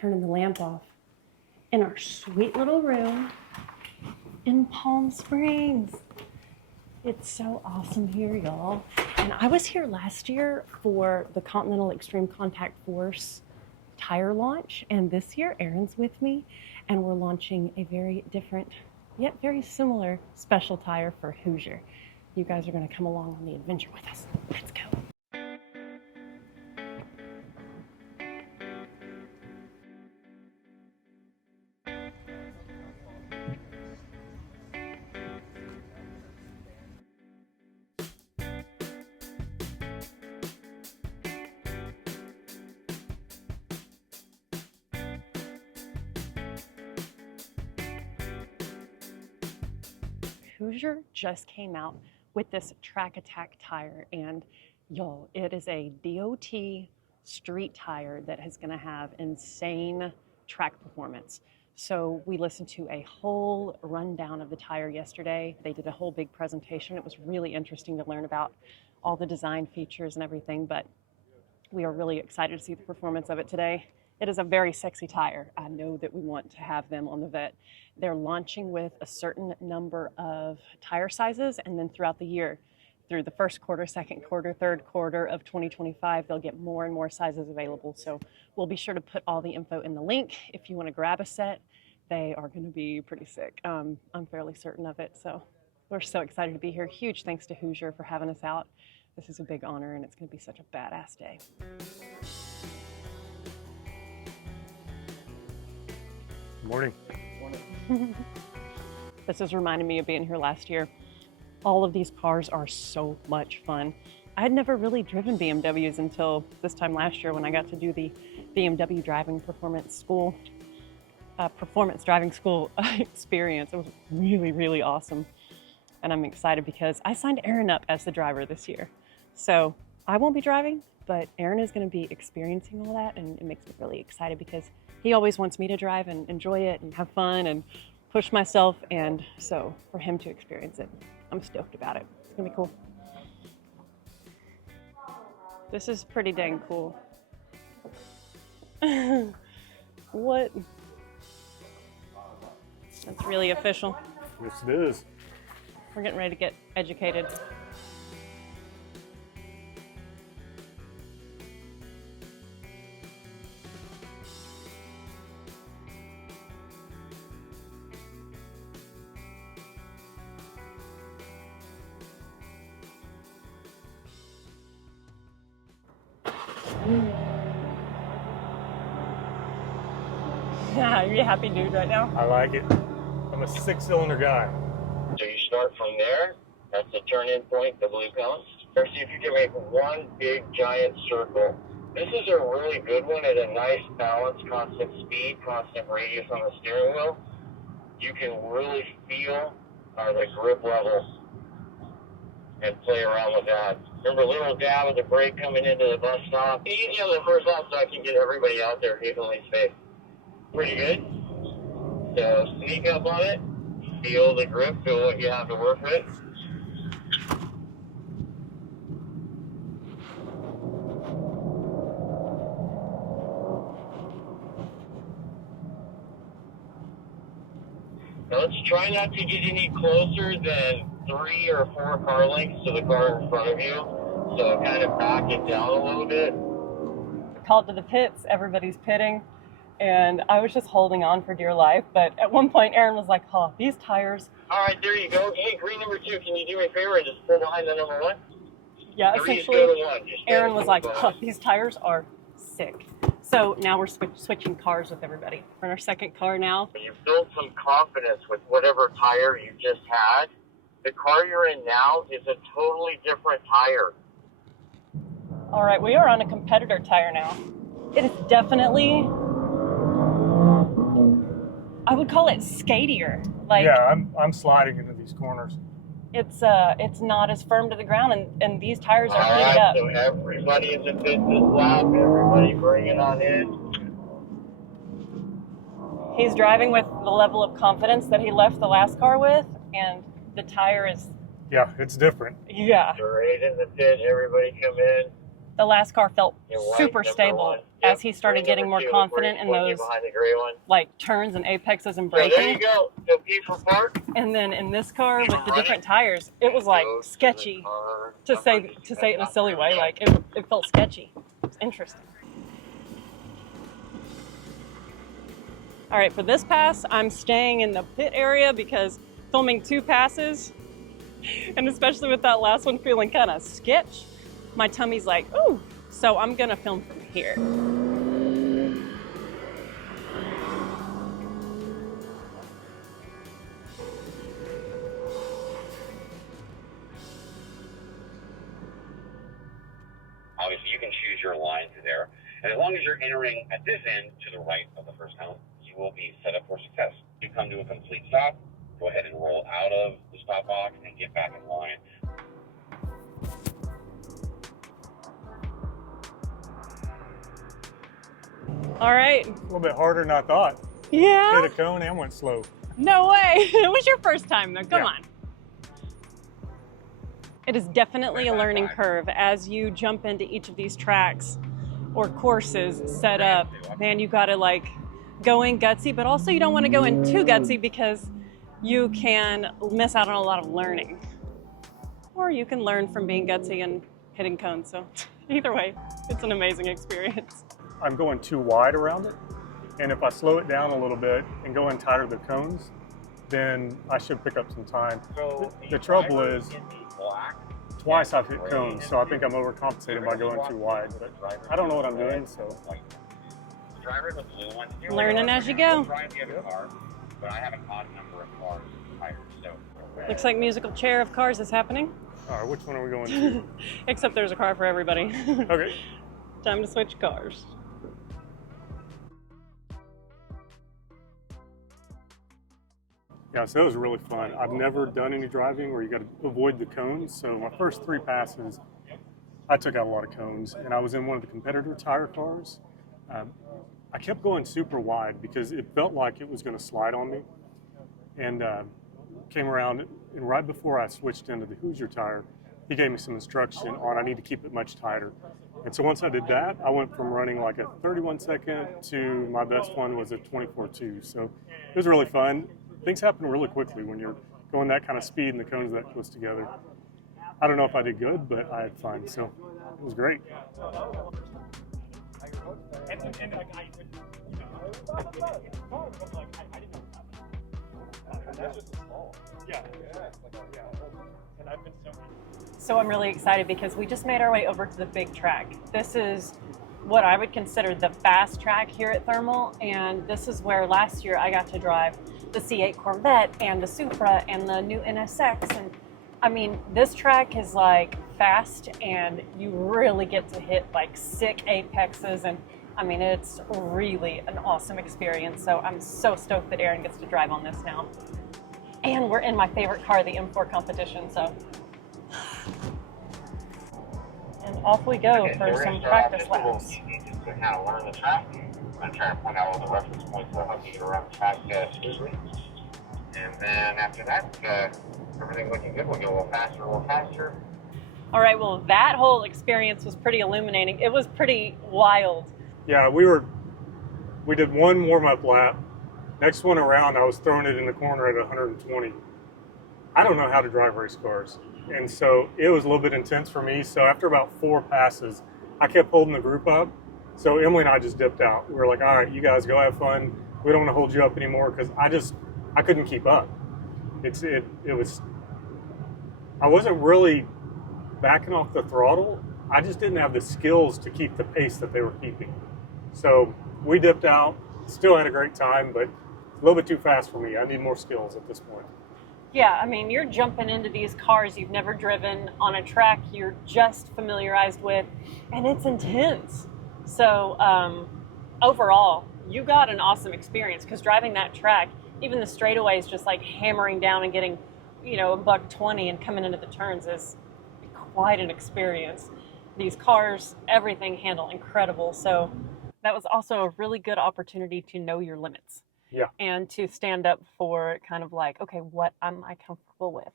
turning the lamp off in our sweet little room in Palm Springs. It's so awesome here, y'all. And I was here last year for the Continental Extreme Contact Force tire launch, and this year Aaron's with me, and we're launching a very different yet very similar special tire for Hoosier. You guys are going to come along on the adventure with us. Let's go. Hoosier just came out with this TrackAttack tire, and y'all, it is a DOT street tire that is going to have insane track performance. So we listened to a whole rundown of the tire yesterday. They did a whole big presentation. It was really interesting to learn about all the design features and everything, but we are really excited to see the performance of it today. It is a very sexy tire. I know that we want to have them on the vet. They're launching with a certain number of tire sizes, and then throughout the year, through the first quarter, second quarter, third quarter of 2025, they'll get more and more sizes available. So we'll be sure to put all the info in the link. If you want to grab a set, they are going to be pretty sick. I'm fairly certain of it. So we're so excited to be here. Huge thanks to Hoosier for having us out. This is a big honor, and it's going to be such a badass day. Morning. This is reminding me of being here last year. All of these cars are so much fun. I had never really driven BMWs until this time last year when I got to do the BMW driving performance driving school experience. It was really, really awesome. And I'm excited because I signed Aaron up as the driver this year. So I won't be driving, but Aaron is going to be experiencing all that, and it makes me really excited because he always wants me to drive and enjoy it and have fun and push myself, and so for him to experience it, I'm stoked about it. It's gonna be cool. This is pretty dang cool. What? That's really official. Yes, it is. We're getting ready to get educated. Yeah, are you a happy dude right now? I like it. I'm a 6-cylinder guy. So you start from there. That's the turn-in point, the blue cone. Or see if you can make one big giant circle. This is a really good one at a nice balance, constant speed, constant radius on the steering wheel. You can really feel the grip level and play around with that. Remember, a little dab of the brake coming into the bus stop. Easy on the first lap so I can get everybody out there evenly spaced. Pretty good. So sneak up on it, feel the grip, feel what you have to work with. Now let's try not to get any closer than 3 or 4 car lengths to the car in front of you. So kind of back it down a little bit. Called to the pits, everybody's pitting, and I was just holding on for dear life. But at one point, Aaron was like, "Oh, these tires." All right, there you go. Hey, green number 2, can you do me a favor and just pull behind the number 1? Yeah, 3 is essentially, good to 1. Aaron was like, "Oh, these tires are sick." So now we're switching cars with everybody. We're in our second car now. When you build some confidence with whatever tire you just had, the car you're in now is a totally different tire. All right, we are on a competitor tire now. It is definitely, I would call it skatier. Like, Yeah, I'm sliding into these corners. it's not as firm to the ground, and these tires are All heated right, up. so everybody in the pit this lap, everybody bring it on in. He's driving with the level of confidence that he left the last car with, and the tire is, Yeah, it's different. yeah. Right in the pit, everybody come in. the last car felt White, super number stable one. as he started Green, getting more number two, confident green, in one, get those behind the gray one. like turns and apexes and So there braking. you go. So P for park. And then in this car with the Run different it. tires, it was like Go to the sketchy, car. to say it in a silly way. Like it felt sketchy. It's interesting. All right, for this pass, I'm staying in the pit area because filming 2 passes, and especially with that last one feeling kind of sketch, my tummy's like, ooh. So I'm gonna film from here. Obviously, you can choose your line through there. And as long as you're entering at this end to the right of the first helm, you will be set up for success. You come to a complete stop, go ahead and roll out of the stop box and get back in line. All right. A little bit harder than I thought. Yeah? Hit a cone and went slow. No way. It was your first time though. Come Yeah. on. It is definitely a learning curve as you jump into each of these tracks or courses set up. Man, you gotta like go in gutsy, but also you don't want to go in too gutsy because you can miss out on a lot of learning. Or you can learn from being gutsy and hitting cones. So either way, it's an amazing experience. I'm going too wide around it. And if I slow it down a little bit and go in tighter the cones, then I should pick up some time. The trouble is, twice I've hit cones, so I think I'm overcompensating by going too wide, but I don't know what I'm doing, so. Learning as you go. Looks like musical chair of cars is happening. All right, which one are we going to? Except there's a car for everybody. Okay. Time to switch cars. Yeah, so it was really fun. I've never done any driving where you got to avoid the cones. So my first 3 passes, I took out a lot of cones, and I was in one of the competitor tire cars. I kept going super wide because it felt like it was going to slide on me, and came around, and right before I switched into the Hoosier tire, he gave me some instruction on I need to keep it much tighter. And so once I did that, I went from running like a 31 second to my best one was a 24.2. So it was really fun. Things happen really quickly when you're going that kind of speed and the cones that close together. I don't know if I did good, but I had fun, so it was great. So I'm really excited because we just made our way over to the big track. This is what I would consider the fast track here at Thermal, and this is where last year I got to drive the C8 Corvette and the Supra and the new NSX. And I mean, this track is like fast and you really get to hit like sick apexes, and I mean, it's really an awesome experience. So I'm so stoked that Aaron gets to drive on this now. And we're in my favorite car, the M4 competition, so. And off we go for some practice laps. You need to kind of learn the track. I'm going to try and point out all the reference points that help you get around the track smoothly. And then after that, everything's looking good. We'll go a little faster, a little faster. All right, well, that whole experience was pretty illuminating. It was pretty wild. Yeah, we did one warm-up lap. Next one around, I was throwing it in the corner at 120. I don't know how to drive race cars. And so it was a little bit intense for me. So after about 4 passes, I kept holding the group up. So Emily and I just dipped out. We were like, all right, you guys go have fun. We don't want to hold you up anymore because I couldn't keep up. I wasn't really backing off the throttle. I just didn't have the skills to keep the pace that they were keeping. So we dipped out, still had a great time, but a little bit too fast for me. I need more skills at this point. Yeah, I mean, you're jumping into these cars you've never driven on a track you're just familiarized with, and it's intense. So overall, you got an awesome experience because driving that track, even the straightaways, just like hammering down and getting, a buck 20 and coming into the turns is quite an experience. These cars, everything handle incredible. So that was also a really good opportunity to know your limits. Yeah. And to stand up for kind of like, okay, what am I comfortable with?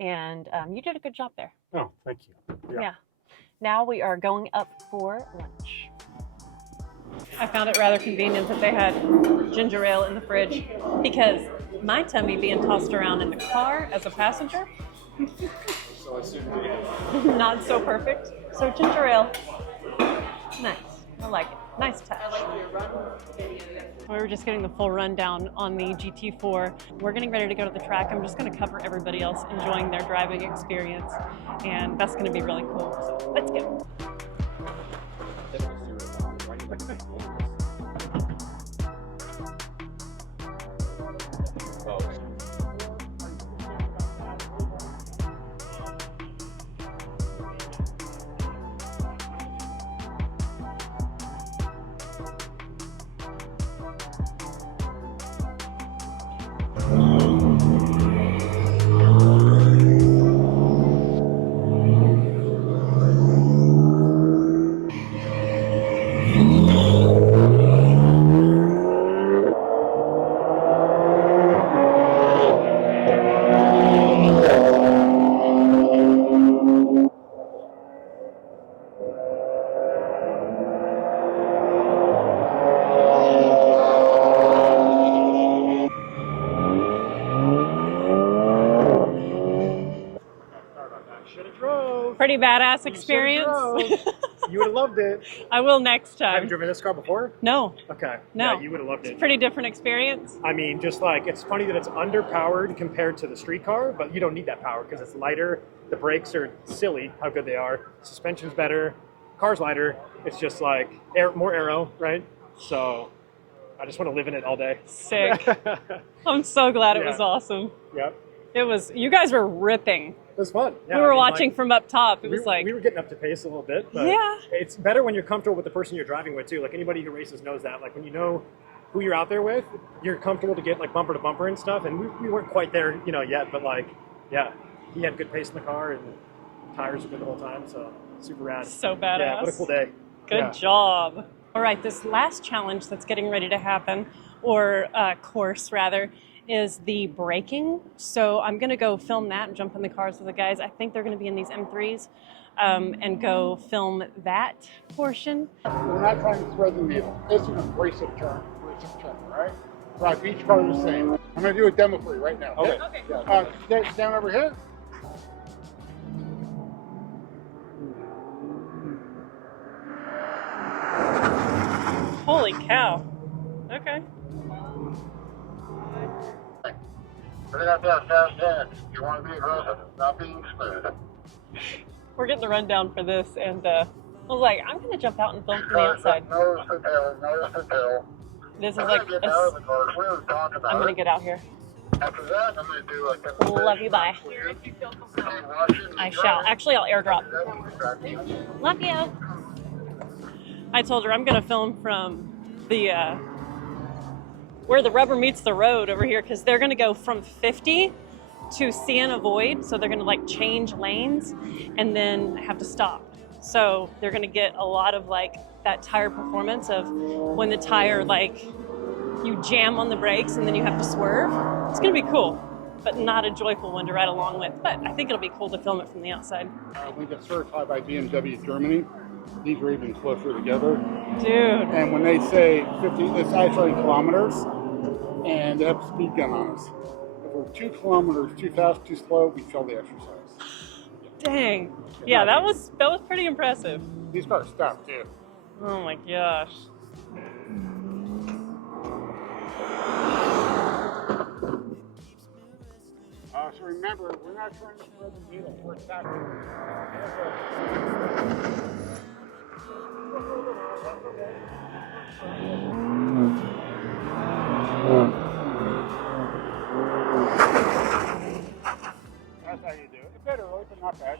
And you did a good job there. Oh, thank you. Yeah. Now we are going up for lunch. I found it rather convenient that they had ginger ale in the fridge because my tummy being tossed around in the car as a passenger, not so perfect. So ginger ale, nice. I like it. Nice touch. We were just getting the full rundown on the GT4. We're getting ready to go to the track. I'm just going to cover everybody else enjoying their driving experience, and that's going to be really cool. So let's go. Pretty badass experience. You would have loved it. I will next time. Have you driven this car before? No. Okay. No. Yeah, you would have loved it. Pretty different experience. I mean, just like, it's funny that it's underpowered compared to the street car, but you don't need that power because it's lighter. The brakes are silly how good they are. Suspension's better. Car's lighter. It's just like more aero, right? So I just want to live in it all day. Sick. I'm so glad it was awesome. Yep. It was, you guys were ripping. It was fun. Yeah, we were watching from up top. It was like... We were getting up to pace a little bit. But yeah. It's better when you're comfortable with the person you're driving with, too. Like, anybody who races knows that. Like, when you know who you're out there with, you're comfortable to get, like, bumper to bumper and stuff. And we weren't quite there, you know, yet. But, like, yeah, he had good pace in the car, and the tires were good the whole time. So, super rad. So badass. Yeah, what a cool day. Good job. All right, this last challenge that's getting ready to happen, or course, rather, is the braking. So I'm gonna go film that and jump in the cars with the guys. I think they're gonna be in these M3s and go film that portion. We're not trying to thread the needle. It's an abrasive turn, all right? Right, each car is the same. I'm gonna do a demo for you right now. Okay. Yeah. Stand over here. Holy cow. Okay. Put out that fast end. You want to be aggressive, not being smooth. We're getting the rundown for this, and I was like, I'm gonna jump out and film from the outside. Notice the tail, notice the tail. This is I'm like, gonna get out of the car. We were talking about I'm gonna it. get out here. After that, I'm gonna do like a Love you, bye. I shall. Actually, I'll airdrop. Love you. I told her I'm gonna film from the where the rubber meets the road over here, because they're gonna go from 50 to Sienna Void, so they're gonna like change lanes and then have to stop. So they're gonna get a lot of like that tire performance of when the tire, like, you jam on the brakes and then you have to swerve. It's gonna be cool, but not a joyful one to ride along with. But I think it'll be cool to film it from the outside. We get certified by BMW Germany. These are even closer together. Dude. And when they say 50, it's actually kilometers, and they have a speed gun on us. If we're 2 kilometers too fast, too slow, we fail the exercise. Dang. Yeah, that was pretty impressive. These cars stop too. Oh my gosh. So remember, we're not trying to thread the needle. We're attacking. That's how you do it. It's better, but not bad.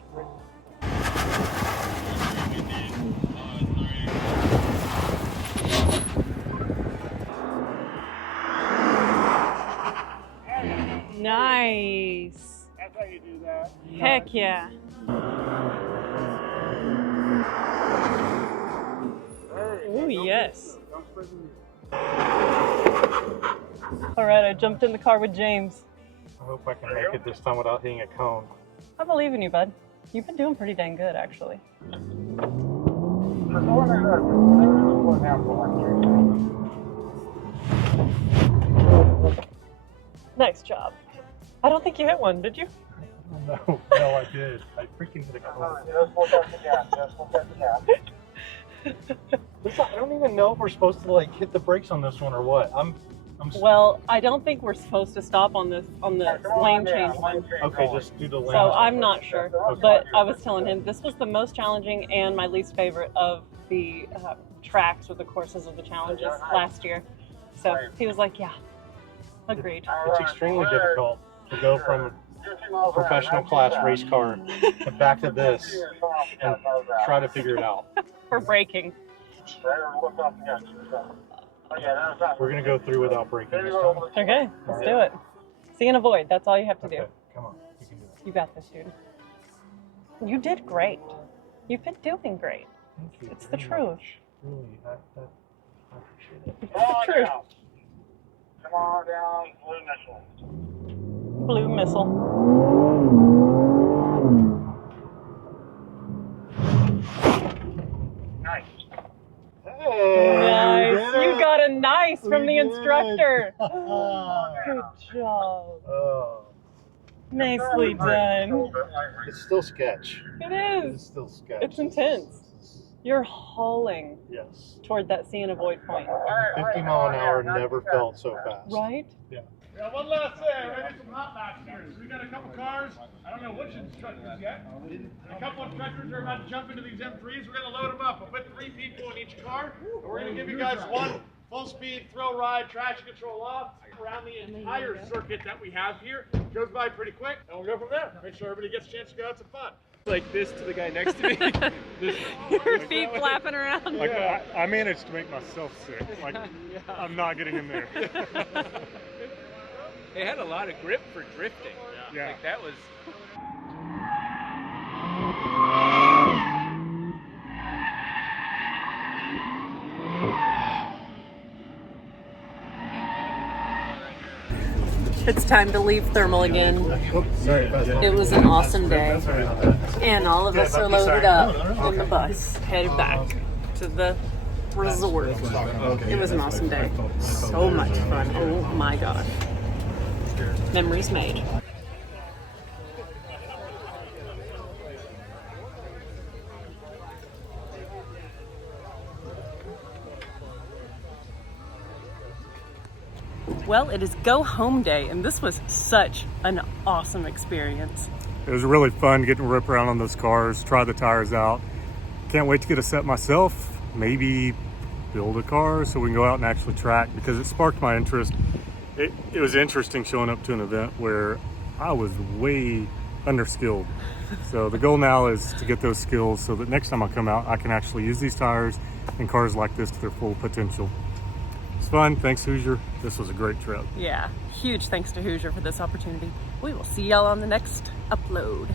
Nice. That's how you do that. Heck yeah. Oh yes. All right, I jumped in the car with James. I hope I can make it this time without hitting a cone. I believe in you, bud. You've been doing pretty dang good, actually. Nice job. I don't think you hit one, did you? No, I did. I freaking hit a car. I don't even know if we're supposed to like hit the brakes on this one or what. Well, I don't think we're supposed to stop on the lane change one. Okay, just do the lane. So I'm not sure, but I was telling him this was the most challenging and my least favorite of the tracks or the courses of the challenges last year. So he was like, yeah, agreed. It's extremely difficult to go from a professional class race car to back to this and try to figure it out. For braking. We're gonna go through without braking this time. Okay, let's do it. See and avoid, that's all you have to do. Okay, come on, you can do it. You got this, dude. You did great. You've been doing great. Thank you. It's the very truth. much. Really, I appreciate it. It's the truth. Come on down, Blue Missile. Blue missile. Nice. Hey, Nice. we did You it. got a nice from We the did. instructor. Good job. Oh, Nicely done. it's still sketch. It It's is. still sketch. It's intense. You're hauling Yes. toward that see and avoid point. 50 mile an hour never felt so fast. Right? Yeah. Yeah, one last thing. We're gonna do some hot laps here. So we got a couple cars. I don't know which instructors yet. A couple of instructors are about to jump into these M3s. We're gonna load them up. We'll put 3 people in each car. And we're gonna give you guys one full-speed thrill ride, traction control off around the entire circuit that we have here. Goes by pretty quick, and we'll go from there. Make sure everybody gets a chance to go have some fun. Like this to the guy next to me. Your feet flapping around. Like I managed to make myself sick. Like I'm not getting in there. They had a lot of grip for drifting. Yeah. Like that was. It's time to leave thermal again. It was an awesome day. And all of us are loaded up in the bus, headed back to the resort. It was an awesome day. So much fun. Oh my god. Memories made. Well, it is go home day, and this was such an awesome experience. It was really fun getting to rip around on those cars, try the tires out. Can't wait to get a set myself, maybe build a car so we can go out and actually track, because it sparked my interest. It was interesting showing up to an event where I was way underskilled. So the goal now is to get those skills so that next time I come out, I can actually use these tires in cars like this to their full potential. It's fun. Thanks, Hoosier. This was a great trip. Yeah, huge thanks to Hoosier for this opportunity. We will see y'all on the next upload.